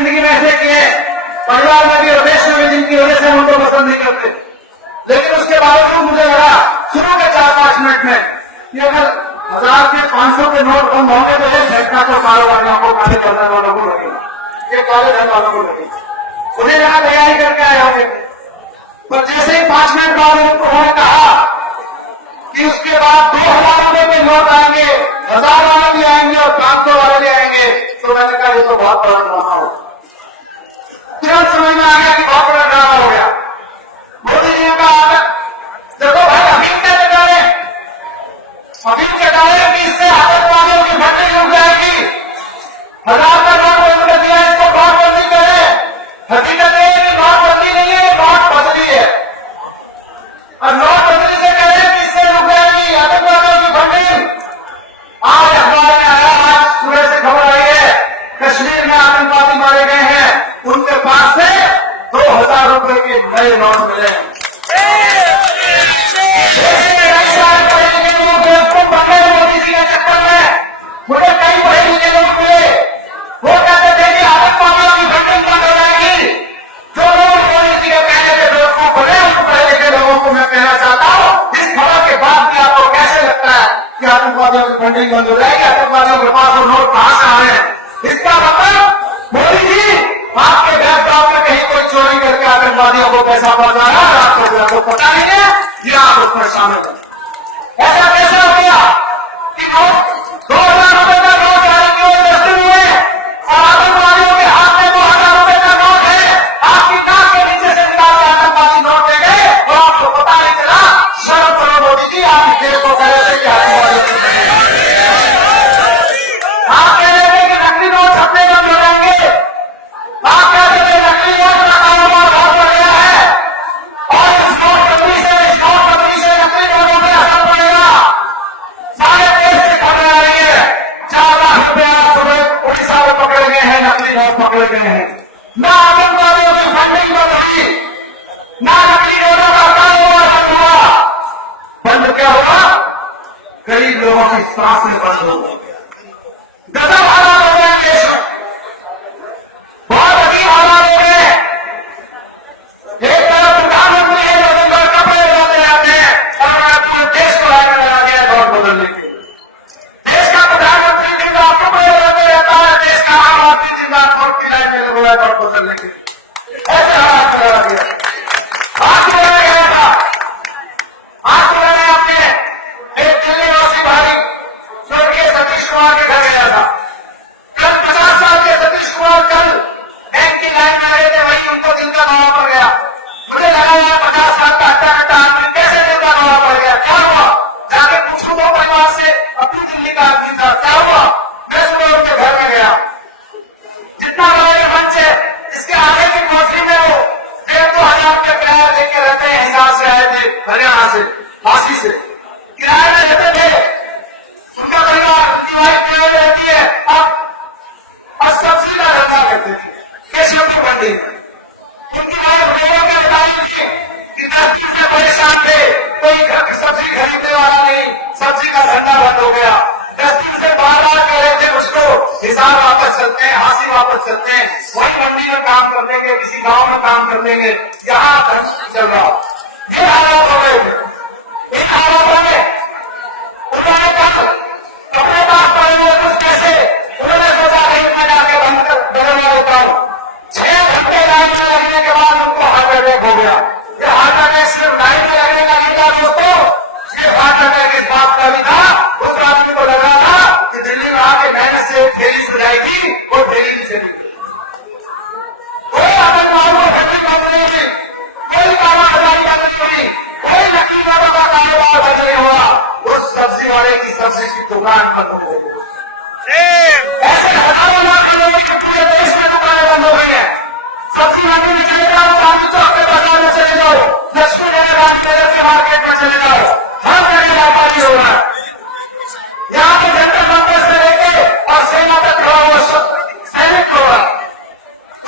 जिंदगी में ऐसे किए, परिवार में भी और देश में भी, जिनकी वजह से उनको पसंद नहीं करते। लेकिन उसके बावजूद मुझे लगा शुरू के 4-5 मिनट में कि अगर 1000 के 500 के नोट बंद होंगे तो ये झटका तो कारोबारियों को, काले धन वालों को लगेगा, ये काले धन वालों को लगेगा। उन्हें यहाँ तैयारी करके आए होंगे, पर जैसे ही 5 मिनट बाद उन्होंने कहा कि उसके बाद 2000 रुपए के नोट आएंगे, 1000 वाले भी आएंगे और 500 वाले भी आएंगे, तो मैंने कहा ये तो बहुत बड़ा ड्रामा हो। तुरंत समझ में आ गया कि बहुत बड़ा ड्रामा हो गया। मोदी जी ने कहा देखो भाई अफीम क्या चटा रहे, अफीम चटा रहे कि इससे आतंकवादियों की फंडिंग रुक जाएगी। 1000 का नोट बंद कर दिया, इसको नोटबंदी करे। हकीकत है कि नोटबंदी नहीं है, नोट बदली है। और नोटबंदी से कह रहे कि इससे रुक जाएगी आतंकवादियों की फंडिंग। आज अखबार में आया, आज सुबह से खबर आई है, कश्मीर में आतंकवादी मारे गए हैं, उनके पास से 2000 रुपए के नए नोट मिले। मोदी जी के चक्कर में मुझे कई पढ़े लिखे लोग मिले, वो कहते थे कि आतंकवादियों की फंडिंग बंद हो जाएगी। जो लोग मोदी जी के कहने के बेवकूफ बने, उन पढ़े लिखे लोगों को मैं कहना चाहता हूँ, इस खबर के बाद भी आपको कैसे लगता है कि आतंकवादियों की फंडिंग बंद हो जाएगी? आतंकवादियों के पास वो नोट कहां से आ रहे हैं? इसका मतलब मोदी जी आपके बैकग्राउंड में कहीं कोई चोरी करके आतंकवादियों को पैसा पहुंचा रहा है, आपको पता नहीं है, ये आप उसमें शामिल हैं। ऐसा कैसे हो गया कि 2000 रुपए का नोट जारी किए 10 दिन हुए और आतंकवादियों के हाथ में 2000 रुपए का नोट है, आपकी नाक के नीचे से निकाल के आतंकवादी नोट दे गए और आपको पता नहीं चला। शर्म करो मोदी जी, आप खेल को कह रहे थे कि आतंकवादी आप कह रहे थे कि नकली नोट छपने बंद हो जाएंगे, आप कहते थे नकली नोट का कारोबार बहुत बढ़ गया है और इस नोटबंदी से नकली नोटों में असर पड़ेगा। सारे देश से खबरें आ रही है, 4 लाख रुपया सुबह उड़ीसा में पकड़े गए हैं, नकली नोट पकड़े गए हैं। ना आतंकवादियों की फंडिंग बंद हुई, ना नकली नोटों का कारोबार बंद हुआ। बंद क्या हुआ? गरीब लोगों की सांसें बंद हो गई। गजब हालात हो गए देश में, बहुत अजीब हालात हो गए। एक तरफ प्रधानमंत्री है जो दिन भर कपड़े बदलते रहते हैं और पूरे देश को लाइन में लगा दिया है नोट बदलने के लिए। देश का प्रधानमंत्री दिन रात कपड़े बदलते रहता है, देश का आम आदमी दिन रात नोट की लाइन में लगा हुआ है नोट बदलने के लिए। ऐसे हालात में लगा दिया। आज सुबह में गया था, आज सुबह में आपने एक दिल्ली वासी भाई स्वर्गीय सतीश कुमार के घर गया था। कल 50 साल के सतीश कुमार कल बैंक की लाइन में रहे थे, वही उनको दिल का दौरा पड़ गया। मुझे लगा यार 50 साल का हट्टा कट्टा आदमी कैसे दिल का दौरा पड़ गया, क्या हुआ? जाके पूछूं तो परिवार से, अपनी दिल्ली का आदमी था, क्या हुआ? मैं सुबह उनके घर में गया, जितना बड़ा ये मंच है इसके आगे की कोठरी में वो 1,500 रुपये किराया देके रहते हैं। हिसार से आए थे, हरियाणा से, झांसी से किराए में रहते थे। उनका परिवार, उनकी वाइफ किराए में रहती है। अब सब्जी का धंधा करते थे, केशियों को फंडिंग। उनकी वाइफ लोगों के बताई थी कि 10 दिन से परेशान थे, कोई सब्जी खरीदने वाला नहीं, सब्जी का धंधा बंद हो गया। 10 दिन से बार-बार कह रहे थे उसको हिसार वापस चलते हैं, हांसी वापस चलते हैं, वही मंडी में काम कर लेंगे, किसी गांव में काम कर लेंगे, यहाँ तक चल रहा। ये हालात हो गए थे। इन हालातों में उन्होंने कल अपने पास पड़े हुए कुछ पैसे उन्होंने सोचा नहीं मैं जाके बदलवा देता हूँ। 6 घंटे लाइन में लगने के बाद उनको हार्ट अटैक हो गया। ये हार्ट अटैक सिर्फ लाइन में लगने का नहीं था दोस्तों, ये हार्ट अटैक इस बात का भी था, उस आदमी को लग रहा था कि दिल्ली में आके मेहनत से फेरी सुनाएगी और फेरी नहीं चली। कोई आतंकवाद को फंडिंग बंद नहीं हुई, कोई कारोबारी बंद नहीं हुई, कोई नकली नोटों का कारोबार बंद नहीं हुआ। उस सब्जी वाले की सब्जी की दुकान बंद हो गई। ऐसे हजारों लाख लोगों के पूरे देश में दुकानें बंद हो गई है। सब्जी मंडी में चले जाओ, चांदी चौक के बाजार में चले जाओ, लक्ष्मी नगर के मार्केट में चले जाओ, हर जगह व्यापारी हो रहा है। यहाँ पे जनता कांग्रेस से लेके और सेना तक खड़ा हुआ सैनिक हो रहा।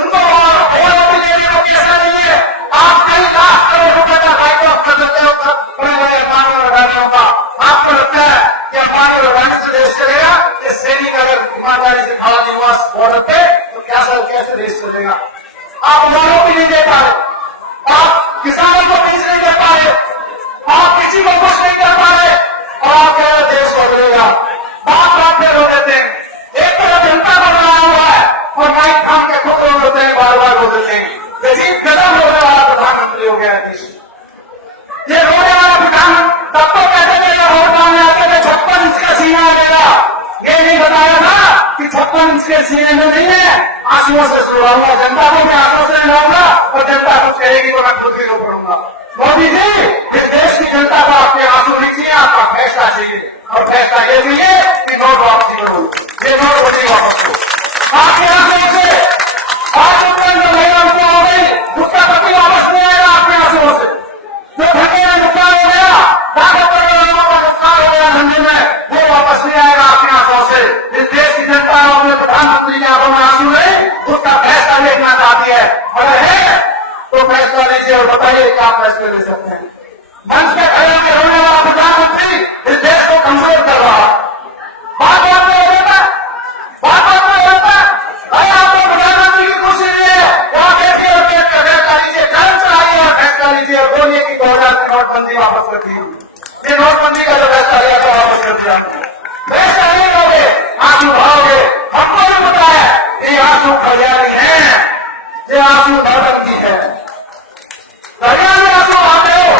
उनको वोट देने को पैसा नहीं है। आप कई लाख करोड़ रुपए का हाईकोर्ट कर देते हो बड़े बड़े मानव अधिकारियों का। आपको लगता है कि बेईमानी और रंग से देश चलेगा? ये सैनिक अगर ईमानदारी से खड़ा नहीं हुआ बॉर्डर पे तो कैसे देश चलेगा? आप उन्होंने भी नहीं दे पा रहे, आप किसानों को बीज नहीं दे पा रहे, आप किसी को कुछ नहीं कर पा रहे और आप कह रहे देश बदलेगा। बात बात में रो देते हैं, एक तरफ जनता को बनाया हुआ है और माइक थाम के खुद रो देते हैं, बार बार रो देते हैं। अजीब कदम होने वाला प्रधानमंत्री हो गया है देश। ये रोने वाला प्रधान तब तो कहते थे वोट मांगने आते थे 56 इंच का सीना मिलेगा, ये नहीं बताया था कि 56 इंच के सीने में नहीं है, आंसुओं से सुनाऊंगा जनता को, मैं आंसुओं से लड़ाऊंगा और जनता कुछ कहेगी तो मैं पृथ्वी को पढ़ूंगा। मोदी जी, इस देश की जनता को आपके आंसू नहीं चाहिए, आपका फैसला चाहिए और फैसला ये चाहिए कि नोट वापसी करो, ये नोट बची वापस करो। आपके आंसुओं से आज महिला को हो गई, उसका पति वापस नहीं आएगा आपके आंसुओं से। जो धंधे में नुकसान हो गया, ताकतवर लोगों का नुकसान हो गया धंधे में, वो वापस नहीं आएगा आपके आंसुओं से। इस देश की जनता अपने प्रधानमंत्री के आंखों में आंसू नहीं, उसका फैसला लेना चाहती है। अगर है तो फैसला लीजिए और बताइए क्या फैसले ले सकते हैं। मंच पे खड़े होकर रोने वाला प्रधानमंत्री इस देश को कमजोर कर रहा है। बात बात में होता है, बात बात में होता है। अरे आपको प्रधानमंत्री की कुर्सी नहीं है, वहां बैठिए और बैठ कर फैसला लीजिए, कर्म चलाइए और फैसला लीजिए और बोलिए कि 2000 की नोटबंदी वापस कर दी। ये नोटबंदी का जो फैसला लिया था वापस कर दिया। फैसला नहीं लोगे, आंसू बहाओगे। हमको भी पता है ये आंसू खजानी है, ये आंसू नौटंकी है। दरिया में आंसू बहाते हो,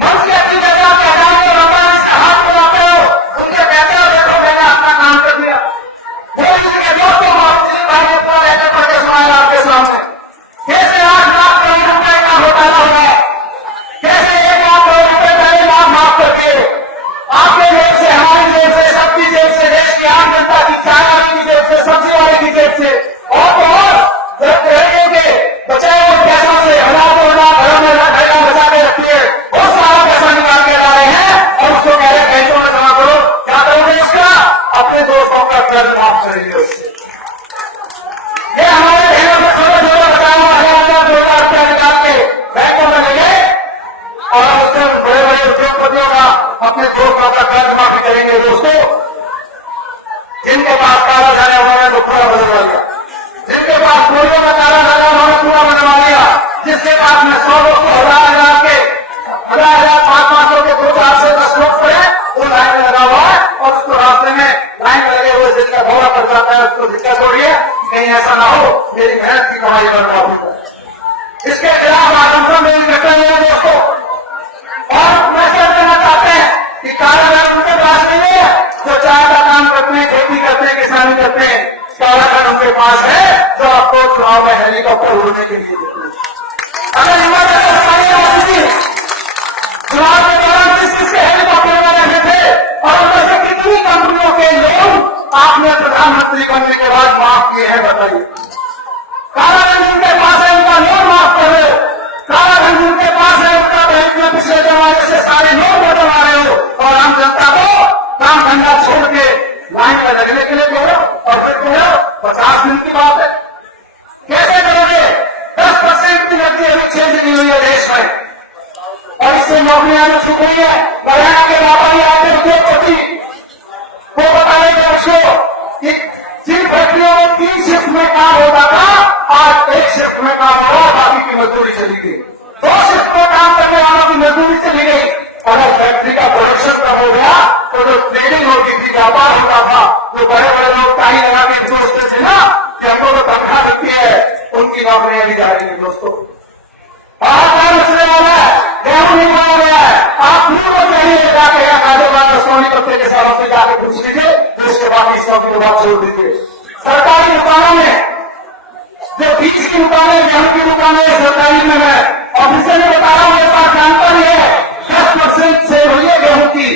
मंच की अपनी जगह के हटाने और भगवान से हाथ मिलाते हो, उनके कहते हो देखो मैंने अपना काम कर दिया। वो इसके दोस्तों भाई अपना लेकर पढ़ के सुनाया आपके सामने कैसे 8 लाख करोड़ रुपए का घोटाला हुआ, कैसे 1 लाख करोड़ रुपए पहले लाभ माफ कर दिए आपके जेब से, हमारी जेब से, सबकी जेब से, देश की आम जनता की, चाय वाली की जेब से, सब्जी वाले की जेब से और तो और के बचाए हुए पैसों से 1000-2000 घरों में घरेगा बचा के रखिए, बहुत सारा पैसा निकाल के ला रहे हैं और उसको कह रहे बैंकों में जमा करो। क्या करोगे इसका? अपने दोस्तों का कर्ज माफ करेंगे उससे। ये हमारे बहनों से छोटे बचाया हुआ 1000-2000 रुपया निकाल के बैंकों में लेंगे और उससे बड़े बड़े उद्योगपतियों का अपने दोस्तों का कर्ज माफ करेंगे। दोस्तों, जिनके पास काला धन है उन्होंने तो पूरा बदलवा लिया, जिनके पास चोरियों का काला धन है उन्होंने पूरा बनवा लिया, जिसके पास में 100-200 हजार के 1000-500 के 2-4 से 10 लोग पड़े, वो लाइन में लगा हुआ है और उसको रास्ते में लाइन में लगे हुए जिसका दौरा पड़ जाता है उसको दिक्कत हो रही है, कहीं ऐसा ना हो मेरी मेहनत की कमाई बर्बाद हो। इसके खिलाफ आंदोलन मेरी घटना है दोस्तों, और मैसेज देना चाहते हैं कि काला धन उनके पास नहीं है जो चाय का काम करते हैं, खेती करते हैं, किसानी करते हैं। काला धन उनके पास है जो आपको चुनाव में हेलीकॉप्टर उड़ने के लिए देते हैं। अगर हिम्मत है तो बताइए, चुनाव के दौरान किस के हेलीकॉप्टर में रखे थे और उनमें से कितनी कंपनियों के लोन आपने प्रधानमंत्री बनने के बाद माफ किए हैं? बताइए। काला धन जिनके पास है उनका लोन माफ कर रहे हो, काला धन जिनके पास है उनका बैंक में पिछले जमाने से सारे लोन बदलवा रहे हो और आम जनता को काम धंधा छोड़ के लाइन में लगने के लिए कहो और फिर कहो 50 दिन की बात है। कैसे करोगे? 10% की नकदी अभी चेंज नहीं हुई है देश में और इससे नौकरियां में छूट रही है। हरियाणा के व्यापारी आते उद्योगपति वो बताएंगे उसको कि जिन फैक्ट्रियों में 3 शिफ्ट में काम होता था आज 1 शिफ्ट में काम हो रहा, बाकी की मजदूरी चली गई। 2 शिफ्ट में काम करने वालों की मजदूरी चली गई। अगर फैक्ट्री का प्रोडक्शन कम हो गया तो जो ट्रेडिंग होती थी, व्यापार होता था, जो बड़े बड़े लोग ताही लगा के सोचते थे ना कि हमको तो तनख्वाह मिलती है, उनकी नौकरियां भी जा रही है। दोस्तों, आहार मचने वाला है, गेहूं नहीं बोला गया है, आप दूर को चाहिए जाके कारोबार सोनी पत्ते के सालों से जाके पूछ लीजिए, उसके बाद इस नौकरी को बात छोड़ दीजिए। सरकारी दुकानों में जो 20 की दुकानें, गेहूं की दुकानें सरकारी में है, ऑफिसर ने बताया मेरे पास जानकारी है 10% सेल हुई है गेहूं की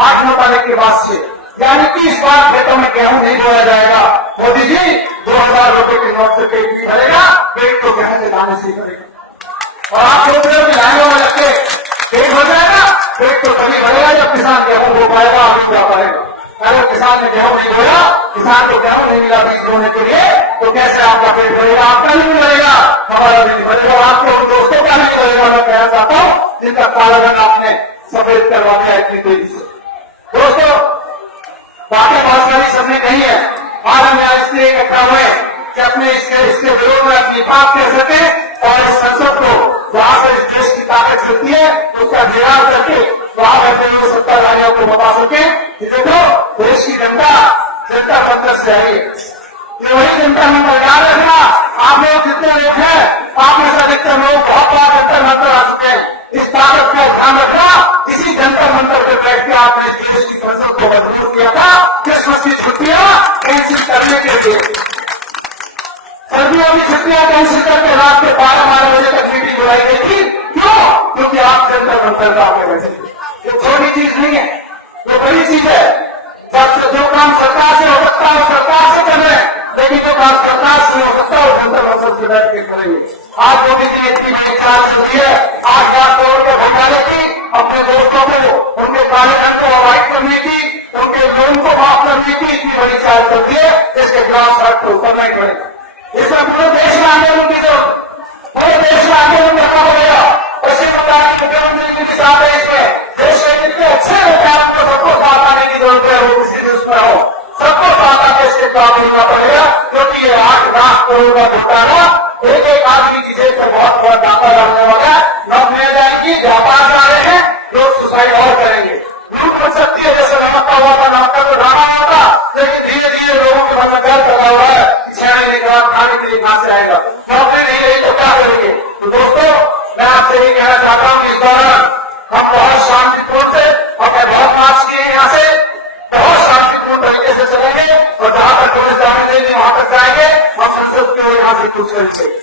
8-9 तारीख के बाद से, यानी कि इस बार खेतों में गेहूं नहीं बोया जाएगा। मोदी जी 2000 रुपए के नोट से पेट भी करेगा, पेट तो गेहूं के दाने से ही करेगा। और आप सोच रहे हो कि लाइनों में लगते पेट भर जाएगा, पेट तो तभी भरेगा जब किसान गेहूं बो पाएगा, आगे जा पाएगा। अगर किसान ने गेहूं नहीं बोया, किसान को गेहूं नहीं मिला बीज बोने के लिए, तो कैसे आपका पेट भरेगा? आपका नहीं भरेगा, हमारा भी नहीं भरेगा, आपके उन दोस्तों का नहीं भरेगा। मैं कहना चाहता हूं जिनका काला धन आपने सफेद करवा दिया इतनी तेजी से। दोस्तों, बातें बहुत सारी सबने कही है। आज हम यहाँ इसलिए इकट्ठा हुए कि अपने इसके विरोध में अपनी बात कह सके और इस संसद को जहां से इस देश की ताकत चलती है उसका घेराव करके वहां बैठे हुए सत्ताधारियों को बता सके कि देखो देश की जनता मंत्र से आई है। ये वही जनता मंत्र याद रखना। आप लोग जितने लोग हैं, आप में से अधिकतर लोग बहुत बार जंतर मंत्र आ चुके हैं। इस बात का ध्यान रखना, इसी जंतर मंत्र पर बैठ के आपने देश की संसद को मजबूर किया था क्रिसमस की छुट्टियां कैंसिल करने के लिए। सर्दियों की छुट्टियां कैंसिल करके रात के 12 बजे तक मीटिंग बुलाई गई थी। क्यों? क्योंकि आप जंतर मंत्र का आपने बैठे थे। ये छोटी चीज नहीं है, ये बड़ी चीज है। जो काम सरकार से हो सकता है सरकार से कर रहे हैं, लेकिन जो काम सरकार से नहीं हो सकता वो जंतर मंत्र से बैठ के करेंगे। आज मोदी जी ने इतनी बड़ी चार्ज होती है, 8 लाख करोड़ के घोटाले की, अपने दोस्तों को उनके काले धन को अवॉइड करने की, उनके लोन को माफ करने की इतनी बड़ी चार्ज होती है, इसके खिलाफ सड़क को उतरना ही पड़ेगा। इसमें पूरे देश में आंदोलन की जरूरत, पूरे देश में आंदोलन करना पड़ेगा। इसी प्रकार के मुख्यमंत्री जी के साथ है इसमें देश में जितने अच्छे होते हैं आपको सबको साथ आने की जरूरत है। वो किसी देश पर हो सबको साथ आकर इसके काम करना पड़ेगा, क्योंकि ये 8 लाख करोड़ का घोटाला एक एक आदमी की जेब पर बहुत बड़ा डाका डालने वाला है। नौकरियां जाएंगी, व्यापार जा रहे हैं, लोग सुसाइड और करेंगे। लूट बन सकती है, जैसे नमकता हुआ था, नमकता तो ढाना हुआ था, लेकिन धीरे धीरे लोगों के मन में डर लगा हुआ है, 6 महीने के बाद खाने के लिए कहां से आएगा, नौकरी नहीं रही तो क्या करेंगे। तो दोस्तों, मैं आपसे यही कहना चाहता हूं कि इस दौरान हम बहुत शांतिपूर्ण से अपने बहुत मार्च किए यहाँ से बहुत शांतिपूर्ण तरीके से चलेंगे और जहां तक पुलिस जाने देंगे वहां तक जाएंगे, हम संसद को यहाँ से कुछ करेंगे।